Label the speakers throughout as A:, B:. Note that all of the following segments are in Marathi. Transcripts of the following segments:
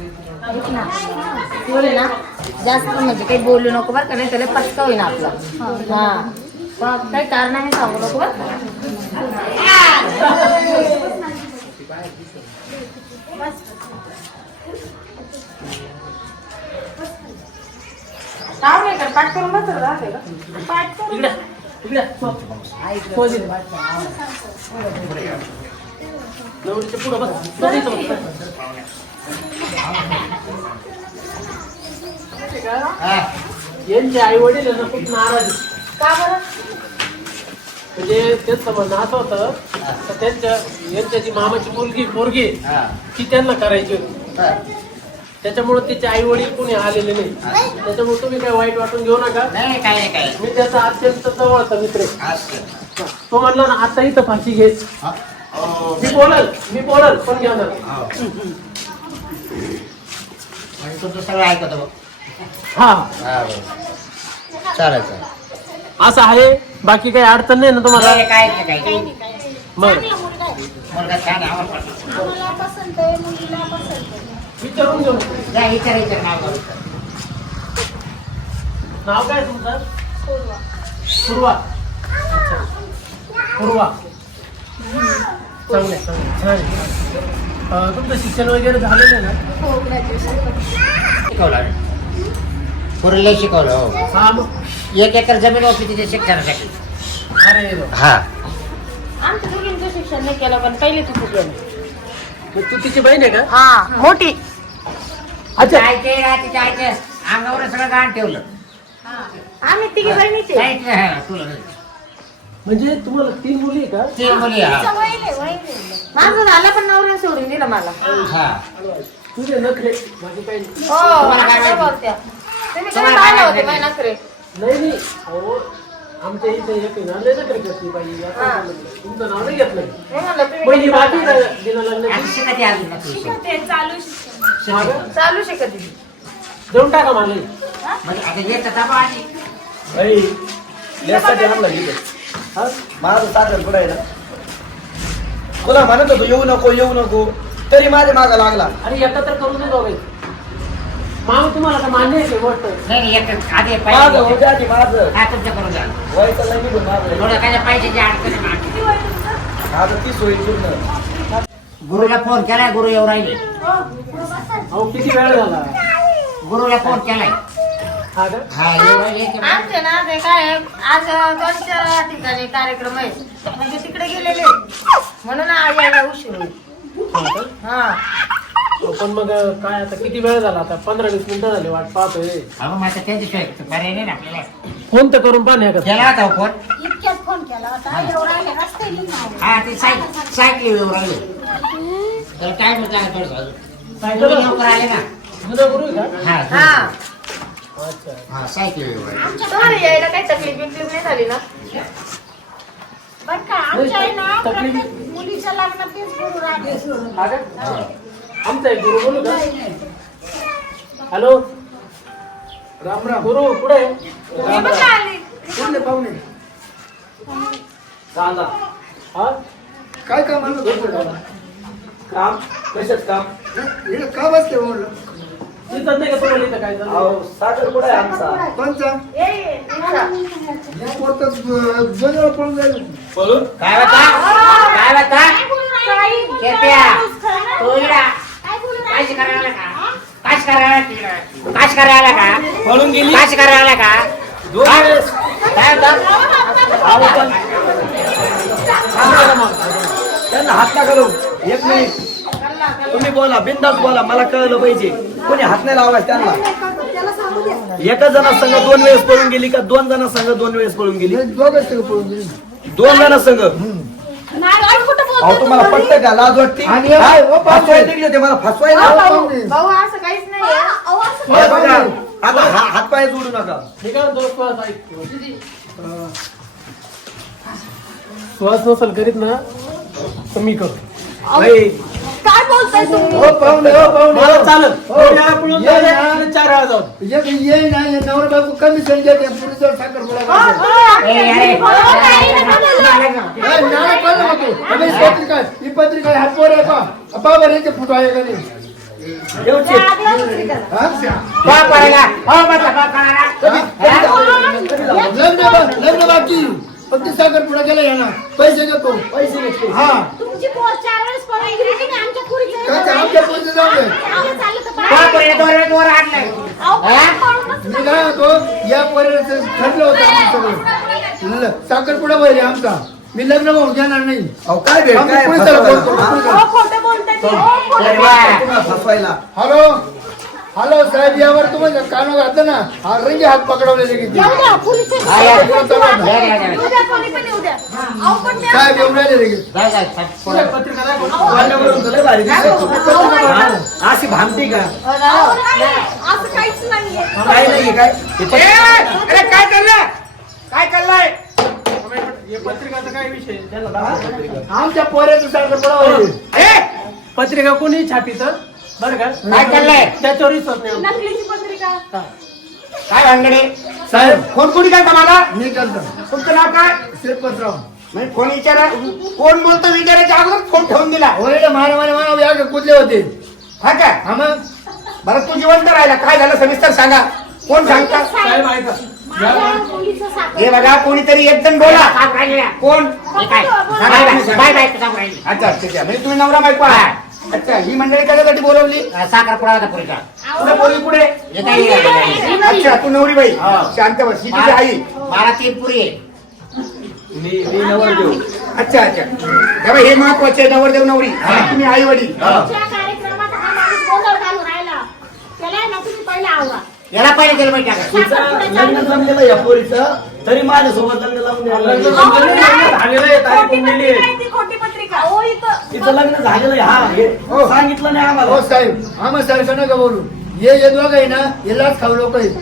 A: ना बोल ना जास्त म्हणजे काही बोलू नको बरं का नाही त्याला पटका होईना आपला. हा. काही कारण आहे सांगू नको बरं का? काय नाही कर पाठ करून बसत राहते का? पाठ करून
B: पुढं बस. यांचे आई वडील खूप नाराज आहेत.
A: का बरं?
B: म्हणजे त्यांचं म्हणणं असं होतं का त्यांच्या यांच्या जी मामाची मुलगी पोरगी आहे, ती त्यांना करायची होती. त्याच्यामुळे तिचे आई वडील कोणी आलेले नाही. त्याच्यामुळे तुम्ही काय वाईट वाटून घेऊ नका.
C: नाही काय नाही काय
B: मी त्याचा अत्यंत जवळचा मित्र आहे.
C: असं.
B: तो म्हणला ना आता इथं फाशी घे.
C: हा?
B: मी बोलल मी बोलल पण घेणार
C: हो. म्हणजे तुमचं सगळं ऐकतो बघ.
B: हा.
C: हा. चालेल चालेल.
B: असं आहे? बाकी काही अडचण नाही ना तुम्हाला?
C: नाही, काय नाही, काय नाही.
B: मग
C: मुलगा छान आहे, आवडला.
A: आम्हाला पसंत आहे मुलीला पसंत आहे.
B: विचारून घेऊ.
C: जा, विचार, विचार, नाव
B: काय तुमचं? पूर्वा पूर्वा चांगले चांगले छान आहे. अं, तुमचं शिक्षण वगैरे झालेलं आहे ना?
A: हो ग्रॅज्युएशन
C: शिकवलं. पोरीला शिकवलं हो.
B: हा मग?
C: एक एकर जमीन होती तिथे शिक्षणासाठी.
B: अरे वा.
C: हा.
A: आमच्या दोघींचं शिक्षण नाही केलं पण पहिले केलं
B: मग तू तिची बहीण आहे का?
A: हा मोठी.
B: अच्छा.
C: आईचे तिच्या आईचे अंगावर सगळं गाण ठेवलं.
A: आम्ही तिघी बहिणीचे.
C: साईड हा, तुला. नाही.
B: म्हणजे तुम्हाला तीन मुली आहे का
C: तीन मुली हा.
A: माझं झालं पण नवऱ्याने सोडून दिलं मला
C: हा
B: तुझे नखरे काही नाही.
A: हो
C: काय?
A: बोलत्या. तुम्ही पाहिलं होते नखरे
B: नाही नाही अहो आमच्या इथे एक आहे ना लय नखरे करते बाई आता
A: हा.
B: तुमचं नाव नाही घेतलं
A: मी म्हणलं
B: मग ही बाकी
A: पाहिलं?
B: दिलं लागलं
C: आणि शिकते अजून ना तू शिक.
A: ते चालू शिक्षण? चालू शिकत आहे.
B: देऊन टाका मला.
C: म्हणजे आता येत
D: आणला इथे
B: हा?
D: माझं साखर पुढे ना? तुला म्हणत होतो येऊ नको येऊ नको. तरी माझ्या मागा लागला.
B: अरे एकत्र करून नाही दोघे मामा तुम्हाला आता मान्य आहे गोष्ट?
C: नाही आधी
D: माझं
C: पाहिजे
D: आधी माझं.
C: हा तुमच्या करून जा
D: व्हायचं नाही निघून माझं
C: थोडं काय पैशाची अडचण आहे माझी.
D: माझं तीच होईल पूर्ण.
C: गुरुला फोन केलाय गुरु येऊ राहिले.
B: अहो किती वेळ झाला?
C: गुरुला फोन केलाय.
B: हा का?
C: हा?
A: आमचे ना ते काय आहे, आज दोन चार ठिकाणी कार्यक्रम आहे म्हणजे तिकडे गेलेले म्हणून आज यायला उशीर होईल.
B: हा का?
A: हा.
B: अहो, पण मग काय आता किती वेळ झाला आता? पंधरा वीस मिनिटं झाले वाट पाहतोय.
C: अहो मग आता त्यांच्याशिवाय पर्याय नाही ना आपल्याला.
B: फोन तर करून पाहा का?
C: केला होता हो फोन?
A: इतक्यात फोन केला होता. रस्ते लिहिणार
C: हा ते सायक सायकली येऊ राहिले. तर काय थोडंसं.
B: सायकल
C: तुम्ही लवकर आले ना.
B: का?
C: हा
A: हा.
C: हा सायकली
A: तुम्हाला यायला काही तकलीफ बिकलीफ नाही झाली ना?
E: बर का आमच्या आहे ना
B: तकलीफ-
E: प्रत्येक मुलीच्या लग्नात तेच गुरु राहते
B: हा का? आमचा एक गुरु बोलू का? हॅलो?
D: राम राम.
B: गुरु कुठे आहे?
D: राम राम कोणते पाहुणे? दादा.
B: हा?
D: काय काम काम? कशाच काम?
F: इकडे का बसते म्हणलं?
B: इथं नाही का तुम्हाला इथं काय झालं?
D: अहो साखर कुठे आहे आमचा.
F: कोणचा?
A: ये, ये, इच्छा.
F: पोतच जवळ पळून जाईल.
D: बोलून
C: काय होता? काय होता? केप्या तो इकडा काय शिकायला आला का? तिकडं?
D: पळून गेली? दोन? वेळेस.
C: काय होता?
D: अहो, पण- थांबा ना. मग. त्यांना हात नका लावू. एक मिनिट. तुम्ही बोला बिंदास बोला. मला कळलं पाहिजे. कोणी हात नाही लावायचं त्यांना? एका जणा संघ दोन वेळेस पळून गेली का दोन जणा संघ दोन वेळेस पळून गेली?
F: दोघच ते पळून गेले.
D: दोन जणा संघ
E: आम्ही कुठं बोलतो
D: अहो तुम्हाला पटतं का? लाज वाटते?
F: आणि
D: हा?
F: हो.
D: फसवायला मला फसवायला.
A: भाऊ असं काहीच नाही
D: हे बघा, आता हा- हातपाय जोडू नका.
B: काय श्वास नसेल करीत ना तर मी करतो
E: काय बोलताय तुम्ही?
F: हो पाहुणे हो पाहुणे
B: मला
F: हो.
B: चालत
F: हो.
B: दोन वेळा पळून
F: ये
B: जायला,
F: ना.
B: तिकडे चार वेळा जाऊ
F: एक ये ना ये नवरा बायको कमी संख्या त्या पुढे साखर पुडा
C: ए, अरे
F: नाही नाव कळलं नको ही पत्रिका ही पत्रिका हात वर आहे पा. पा बरं याचे फोटो आहे का नाही?
D: एवढे
F: हा?
G: बाप करायला हो? म्हटलं बाप करायला
F: लग्न बा- लग्न बाकी फक्त साखर पुढे गेला येणार पैसे घेतो.
D: पैसे घेतले.
F: हा.
E: तुमची पोर चार वेळेस पळून गेली की नाही आमच्या पुरीचं?
F: काय ते आमच्या पुरीचं जाऊ दे.
E: आम्ही चाललो तर
G: बाप
E: बाहेर.
G: करायला दोन वेळेस वर आणलंय
E: अहो, पळूनच
F: मी काय होतो या पोरीचं ठरलं होतं आमचं सगळं. साखरपुडा वगैरे आमचा. मी लग्न होऊन घेणार नाही.
D: अहो काय भेट
F: आम्ही पुढे बोलतो,
D: फसवायला?
F: पुढे.
E: खोटं ते. खोटं
D: फसवायला
F: हॅलो? हॅलो साहेब यावर तुम्हाला कानो घातलं ना? हा रंगी हात पकडवलेले किती.
G: हा.
F: साहेब येऊन राहिले लगेच.
D: हा, अशी भामटी का?
E: अहो, नाही, असं काहीच नाहीये.
D: काय नाही काय?
G: ए, अरे काय चाललंय? काय चाललंय?
B: हे पत्रिकाचा काय विषय.
F: आमच्या पोऱ्याचं
G: ए,
B: पत्रिका कोणी छापित? बरं का?
G: काय चाललंय.
B: त्याच्यावर विश्वास नाही आमचा.
E: नकलीची पत्रिका.
G: काय भानगडे?
F: साहेब.
G: फोन कोणी करता मला?
F: मी करतो.
G: तुमचं नाव काय?
F: शिरपतराव.
G: म्हणजे फोन विचारा. कोण बोलतो विचारायच्या अगोदर फोन ठेवून दिला.
F: ओरडे मारा मारा मारा व्याग कुदले होते?
G: हा काय?
F: हा मग?
G: बरं तू जिवंत राहिला. काय झालं? सविस्तर सांगा. कोण सांगता?
B: साहेब. ऐका.
E: माझ्या मुलीचं साखर
G: हे बघा कोणीतरी एक जण बोला. कोण? Bye bye. अच्छा ठीक आहे म्हणजे तुम्ही नवरा बायको आहे अच्छा ही मंडळी कशासाठी बोलवली?
C: साखरपुडा होता पुरीचा. येता येईल.
G: अच्छा तू नवरी बाई. शांत बस ही तुझी आई.
C: मला तीन पुरी आहे.
D: मी मी नवरदेव
G: अच्छा अच्छा. तेव्हा हे महत्त्वाचे नवरदेव नवरी. तुम्ही आई वडील
E: तुमच्या कार्यक्रमात हा माणूस गोंधळ घालून राहिला. त्याला आहे ना तुम्ही पहिले आवरा
C: याला पहिले गेलं माहिती का?
D: तिचं लग्न जमलेलं या पोरीचं. तरी माझ्यासोबत लग्न लावून द्यायला
B: लग्न
D: लागली.
B: जमलेलं नाही, झालेलं आहे, तारीख
E: खोटी
B: उमलेली आहे.
E: पत्रिका आहे ती, खोटी हो इथं
D: तिचं लग्न झालेलं आहे. हा हे सांगितलं नाही आम्हाला.
F: हो साहेब. आम्हाला सारखं नका बोलू. ये ये दोघं आहे ना हे लाच खाऊ लोक आहेत.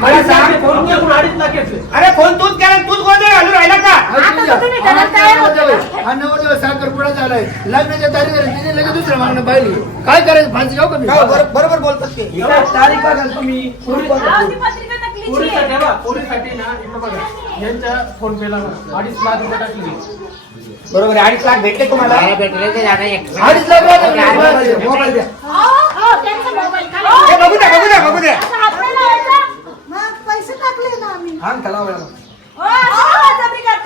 G: मला सांग
B: फोन घेऊन अडीच लाख घेतले
G: अरे फोन तूच केला तूच गोंधळ घालून राहिला का?
E: आता तर तुम्ही घरात तयार होता.
F: हा नवरदेव साखरपुडा झालाय लग्नाच्या तारीख तिने लगेच दुसऱ्या मागणं पाहिली. काय करायचं फांसी का मी
G: हो, बरोबर बरोबर बोलतात ते.
D: काय तारीख बघा तुम्ही. पोरी बघा.
E: अहो, ती पत्रिका नकलीची
B: पोरीचा
E: आहे?
B: ठेवा पोरीसाठी ना इकडं बघा. यांच्या फोन पेला अडीच लाख रुपये टाकले
G: बरोबर आहे. अडीच लाख भेटले तुम्हाला?
C: मला भेटले ते जागा एक
F: अडीच लाख रुपये
G: मोबाईल द्या.
E: हो, हो, त्यांचा मोबाईल काढा.
G: हे बघू द्या बघू द्या बघू द्या.
E: मग पैसे टाकले ना आम्ही. हो, हो.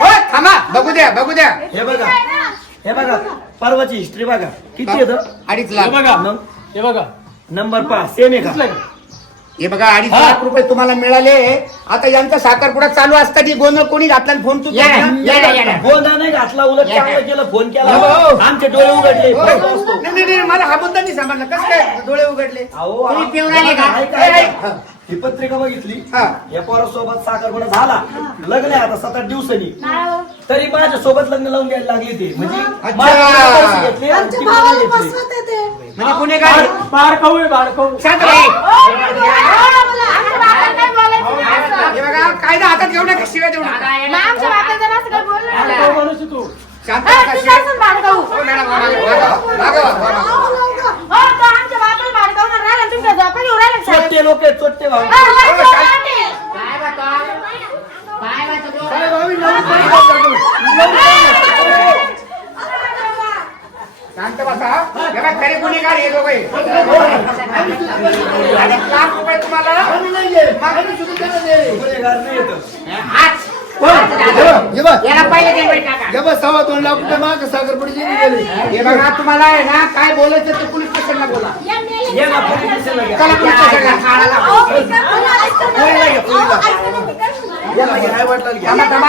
G: हो थांबा बघू द्या बघू द्या.
D: हे बघा? हे बघा परवाची हिस्ट्री बघा. किती येतं
G: अडीच
B: हे
G: लाख
B: बघा.
D: मग
B: हे बघा.
D: नंबर पाच सेम आहे का?
G: हे बघा अडीच लाख रुपये तुम्हाला मिळाले आता यांचा साखरपुडा चालू असताना गोंधळ कोणी घातला आणि फोन तू
C: या या या.
D: गोंधळ नाही घातला उलट
C: या.
D: चांगलं केलं फोन केला
F: हो.
D: आमचे डोळे उघडले फरक असतो.
G: नाही, नाही, नाही, मला हा मुद्दा नाही समजला कसं काय डोळे उघडले
D: अहो,
C: तुम्ही पिऊन आले का?
D: ऐका, ऐका. ही पत्रिका बघितली
G: हा.
D: या पोरासोबत साखरपुडा झाला लग्न आहे आता सात आठ दिवसांनी
E: नाही हो.
D: तरी माझ्या सोबत लग्न लावून द्यायला लागली ते म्हणजे
G: अच्छा.
D: माझ्याकडे पैसे घेतले आणि तिकडे नाही घेतले.
G: म्हणजे गुन्हेगार
B: बारकाऊ आहे बारकाऊ
G: शांत राहा.
E: हो,
G: बघा कायदा हातात घेऊ नका शिव्या देऊ नका.
B: बारकाऊ माणूस आहे तू.
G: शांत शिव्या? हो, मॅडम, मागा, मागा.
D: चोट्टे लोक आहेत, चोट्टे भाऊ
E: हा, हा, तो राहते.
C: काय बाबा काय बाबा
F: साहेब आम्ही नवीन पत्रिका करतो.
G: शांत बसा बघा खरे गुन्हेगार हे दोघे अडीच लाख रुपये तुम्हाला.
C: याला पहिले
F: बघ, सव्वा दोन लाख रुपये माग साखरपुडीची गेली
G: हे बघा तुम्हाला आहे ना काय बोलायचं ते पोलीस स्टेशनला बोला
D: पोलीस स्टेशनला.
G: चला पोलीस. थांबा, थांबा.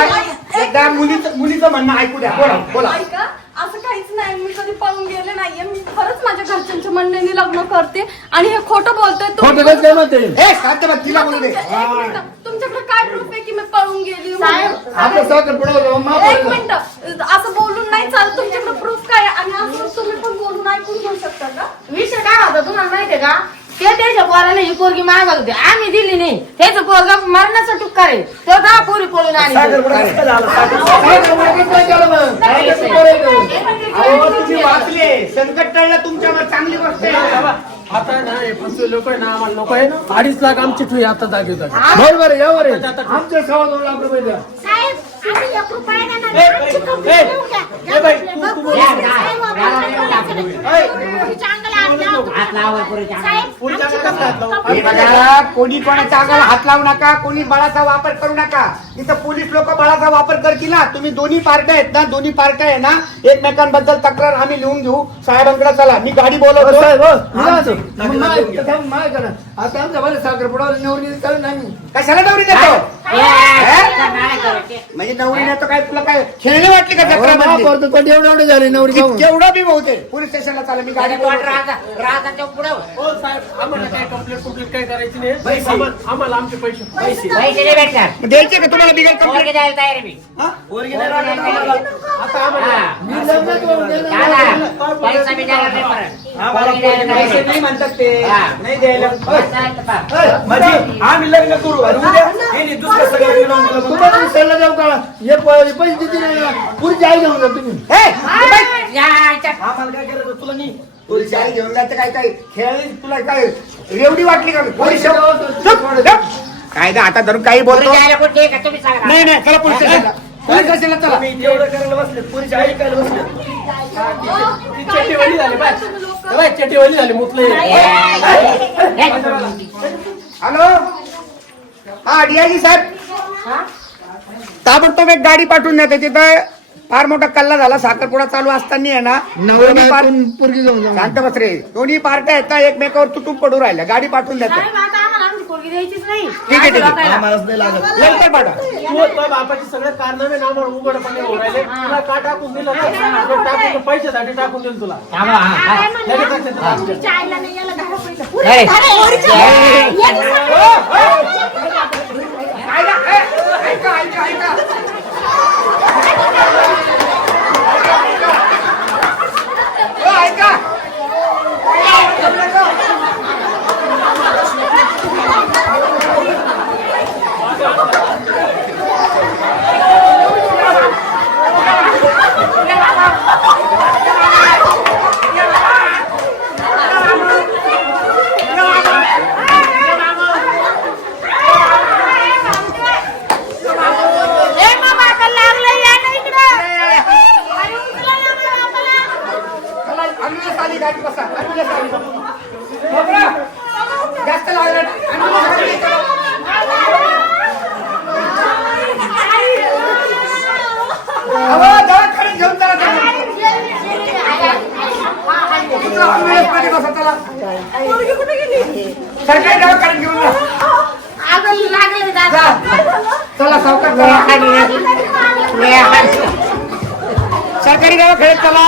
G: एकदा मुलीचं मुलीचं म्हणणं ऐकू द्या बोला बोला
H: ऐका असं काहीच नाही. मी कधी पळून गेले नाहीये. मी खरंच माझ्या घरच्यांच्या म्हणण्याने लग्न करते. आणि हे खोटं बोलतोय
F: खोटं कसं काय म्हणते?
G: हे शांत बस तिला बोलू दे.
H: एक मिनिट तुमच्याकडे काय प्रूफ आहे की मी पळून गेली?
E: साहेब,
F: माफ
H: एक
F: करा.
H: मिनिट असं बोलून नाही चालत तुमच्याकडे प्रूफ काय आहे? आणि असं तुम्ही पण बोलून ऐकून घेऊ शकता का
A: विषय काय होता तुम्हाला माहितीये का ते त्याच्या पोराला ही पोरगी मागत होते आम्ही दिली नाही त्याचं पोरगा मरणाचा टुक्का रे तो दहा पोरी पळून
G: वाचले संकट टळलं तुमच्यावर चांगली गोष्ट आहे
B: आता ना हे फसवे लोक आहे ना आम्हाला लोक आहे ना अडीच लाख आमची ठुई आता जागे जागे
F: बरोबर आहे, यावर. आमच्या सव्वा दोन लाख रुपये द्या
B: ए, ए, ए. ए, बाई, तू- तू-
C: हात लावा पोरीच्या अंगाला.
G: हे बघा कोणी कोणाच्या अंगाला हात लावू नका कोणी बळाचा वापर करू नका. इथं पोलीस लोक बळाचा वापर करतील ना. तुम्ही दोन्ही पार्ट्या आहेत ना दोन्ही पार्ट्या आहे ना एकमेकांबद्दल तक्रार आम्ही लिहून घेऊ. साहेबांकडे चला मी गाडी
F: हो,
G: बोलवतो.
F: साहेब, हो, करा. आता आमच्या बरं साखरपुडा नवरी चालू नाही.
G: कशाला नवरी हे?
C: करायचे.
G: म्हणजे नवरी नेतो काय तुला काय खेळणे वाटली का
F: हो,
G: जत्रामधली?
F: माफ करतो, पण एवढं एवढं झाले नवरी पाहून.
G: केवढं बी बहुते पोलीस स्टेशनला चालेल मी गाडी बोलवतो.
C: राहता पुढं
B: हो साहेब आम्हाला काय कंप्लेंट कुठली काय करायची नाही
D: पैसे.
B: आम्हाला आम्हाला आमचे पैसे
D: पैसे
C: पैसे नाही भेटणार
G: मग द्यायचे का तुम्हाला बिगर
C: पोरगी द्यायला तयार आहे मी
D: हा?
B: आता आम्हाला
C: हा.
F: मी लग्न करून देणार
C: दादा,
F: नाही.
C: पैसा बी द्यायला नाही परत.
D: नाही. म्हणतात ते
C: हा.
D: नाही द्यायला म्हणजे आम्ही लग्न करू आणि उद्या हे नाही, दुसऱ्या सगळ्या मिळून दिलं बघ.
F: तुम्हाला मी सल्ला देऊ का हे प- हे पैसे देते नाही ना. पुढची आई घेऊन जा तुम्ही
G: हे, हे
D: आम्हाला काय करायचं तुला नाही
G: पोलीस आई घेऊन काय काय खेळायला तुला काय रेवडी वाटली का आता धरून काही बोलतो नाही नाही चला पोलीस स्टेशनला पोलीस स्टेशनला चला
D: करायला बसले पुरीची आई काय बसले
B: झाली बाय बाय चेटीवाली झाली मुतलं
G: हॅलो? हा डीआयजी साहेब. ताबडतोब एक गाडी पाठवून द्या तिथं फार मोठा कल्ला झाला. साखरपुडा चालू असताना आहे ना
F: नवरा
G: दोन्ही पार- शांत बस रे. दोन्ही पार्ट्या आहेत ना एकमेकावर तुटून पडू राहिल्या. गाडी पाठवून द्या
E: पोरगी द्यायचीच नाही
G: ठीक आहे ठीक आहे
D: नाही लागत
G: लवकर पाठवा
B: तू तुझ्या बापाचे सगळे कारनामे ना आम्हाला उघडपणे तुला का टाकून दिलं ना टाकून पैशासाठी टाकून दिलं तुला
C: थांबा, हा, हा.
E: काय म्हणलं?
B: लगेच लक्षात आलं.
E: पोरीच्या आईला नाही याला धरा पहिलं.
C: अरे.
E: पोरीच्या धरा, पोरीच्या आईला. याला
G: ऐका, ए, ऐका, ऐका, ऐका. ओ, ऐका.
E: ए, मामा, आता लागलंय, या ना इकडं. अरे, उचला ना मला, आम्हाला.
G: चला, ambulance आली, गाडी बसा. ambulance आली. मोकळा. जास्त लागलं ambulance आली. अहो, दवाखान्यात घेऊन चला त्यांना. ambulance मध्ये बसा, चला. सरकारी दवाखान्यात घेऊन जा.
E: अगं,
G: चला सावकार सरकारी दवाखान्यात चला